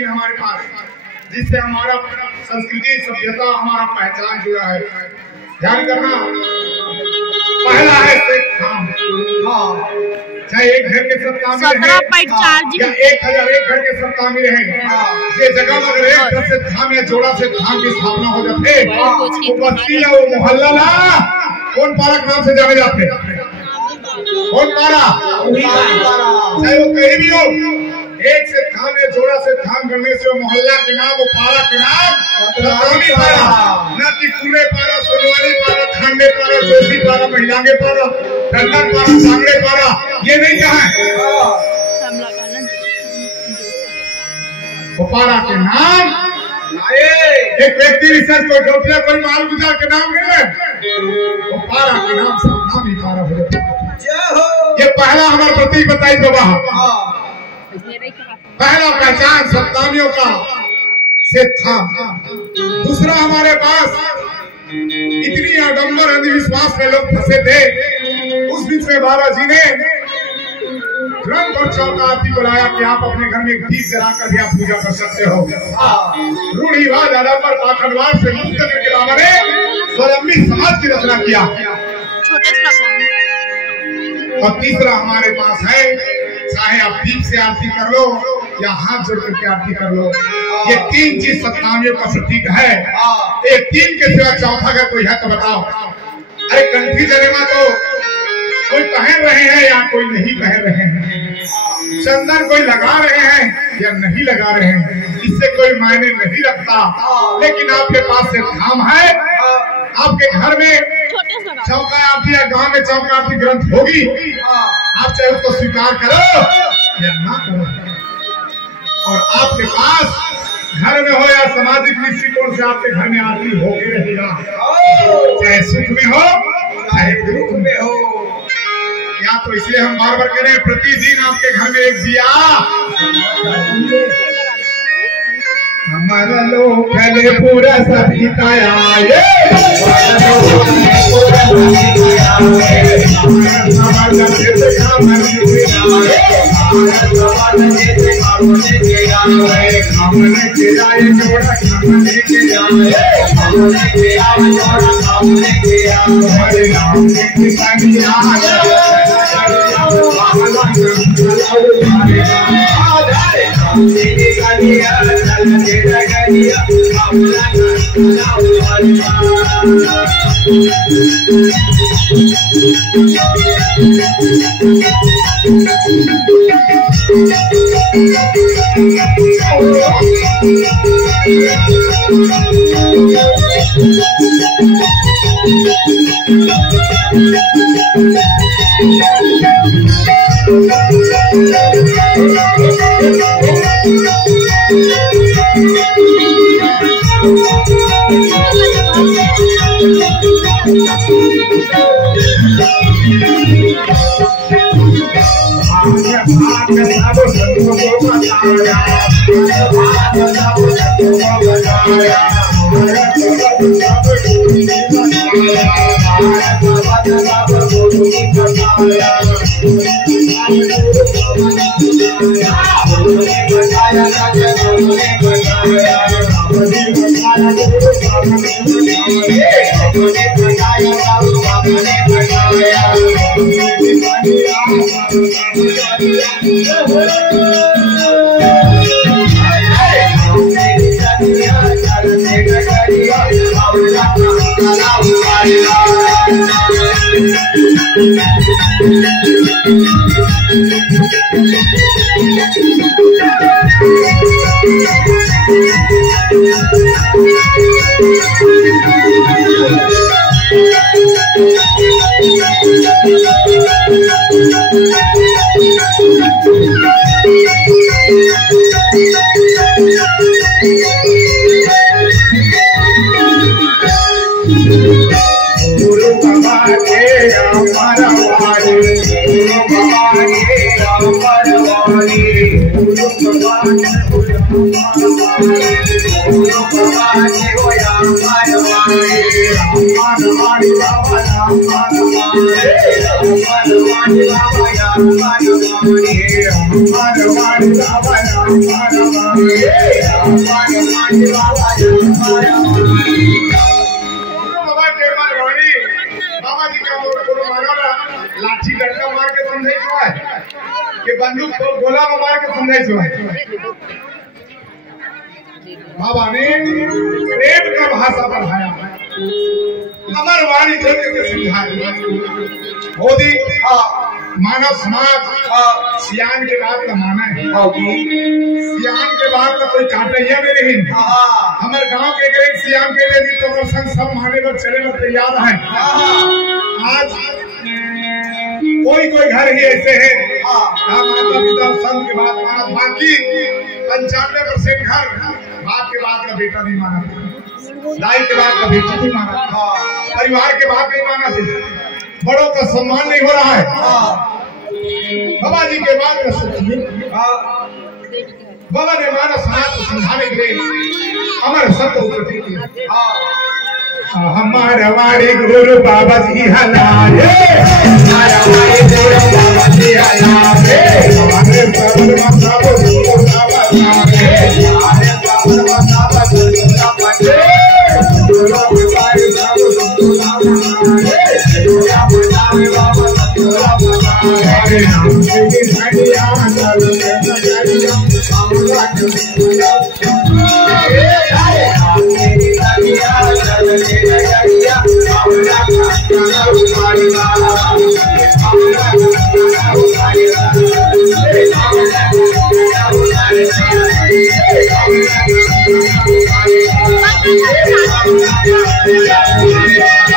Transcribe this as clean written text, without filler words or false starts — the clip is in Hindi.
हमारे पास जिससे हमारा संस्कृति सभ्यता हमारा पहचान जुड़ा है। ध्यान करना, पहला है चाहे एक घर के सब तामीर या 1001 घर के सब तामीर है, ये जगह में अगर एक घर से धाम या जोड़ा से धाम की स्थापना हो जाते वो बस्ती या वो मोहल्ला ना कौन पारा के नाम से जाने जाते, कौन पारा, चाहे वो कहीं भी हो, एक से धाम या जोड़ा से धाम करने से मोहल्ला के नाम, वो पारा के नाम सतामी पारा, न कि पूरे पारा, सोनवारी पारा, खांडे पारा, जोशी पारा, महिलांगे पारा, टंडन पारा, सांगड़े पारा, ये नहीं कहा है। वो पारा के नाम एक व्यक्ति विशेष कोई डोटिया कोई माल गुजार के नाम नहीं है, वो पारा के नाम सतामी पारा हो जाता। ये पहला हमारा प्रतीक बताई प्रवाह, पहला पहचान सप्तामियों का से था। दूसरा हमारे पास इतनी आडंबर अंधविश्वास में लोग फंसे थे, उस बीच में बाबा जी ने ग्रंथ और चौका आरती बुलाया कि आप अपने घर में दीप जलाकर भी आप पूजा कर सकते हो। रूढ़िवाद आडंबर पाखंडवाद से मुक्त करके बाबा ने स्वलंबी समाज की रचना किया। और तीसरा हमारे पास है, चाहे आप दीप से आरती कर लो या हाथ जोड़ करके आरती कर लो, ये तीन चीज सत्तामियों का प्रतीक है। ये तीन के सिवा चौथा का कोई है तो बताओ। अरे कंठी जनेमा तो कोई पहन रहे हैं या कोई नहीं पहन रहे हैं, चंदन कोई लगा रहे हैं या नहीं लगा रहे हैं, इससे कोई मायने नहीं रखता। लेकिन आपके पास से धाम है, आपके घर में चौका आरती या गांव में चौका आरती ग्रंथ होगी, आप चाहे उसको स्वीकार करो या ना करो। और आपके पास घर में हो या सामाजिक दृष्टिकोण से आपके घर में आरती होगी रहेगा, चाहे सुख में हो चाहे दुख में हो। या तो इसलिए हम बार बार कह रहे हैं प्रतिदिन आपके घर में एक दिया हमारा लोग पहले पूरा सभीताया तेरी गलिया चल के डगरिया बाबूला लाठी डंडा मार के समझाइछो है कि बंदूक तो गोला मार के समझाइछो है। बाबा ने प्रेम का भाषा बढ़ाया, अमर वाणी देके समझाया। मोदी मानव समाज सियान के बाद का माना है, सियान के बाद का कोई काटे ही नहीं। हमारे गांव के एक सियान के लिए तो संग सब माने पर चले में तैयार है। आज कोई कोई घर ही ऐसे है माता पिता संघ के बाद माना, बाकी 95% घर बाप के बाद का बेटा नहीं माना, दाई के बाद का बेटा नहीं माना, परिवार के बाद नहीं माना, बड़ों का सम्मान नहीं हो रहा है। बाबा जी के बाद का बाबा ने माना समाज को समझाने के लिए अमर सत्य उपलब्धि की। हमारा वाणी गुरु बाबा जी हलारे, हमारा वाणी गुरु बाबा जी हलारे, हमारे प्रभु माता गुरु बाबा हलारे, हमारे प्रभु माता गुरु बाबा हलारे, गुरु बाबा सब गुरु बाबा हलारे, गुरु बाबा हमारे नाम से हरिया चल हरिया बाबा हरिया Thank you.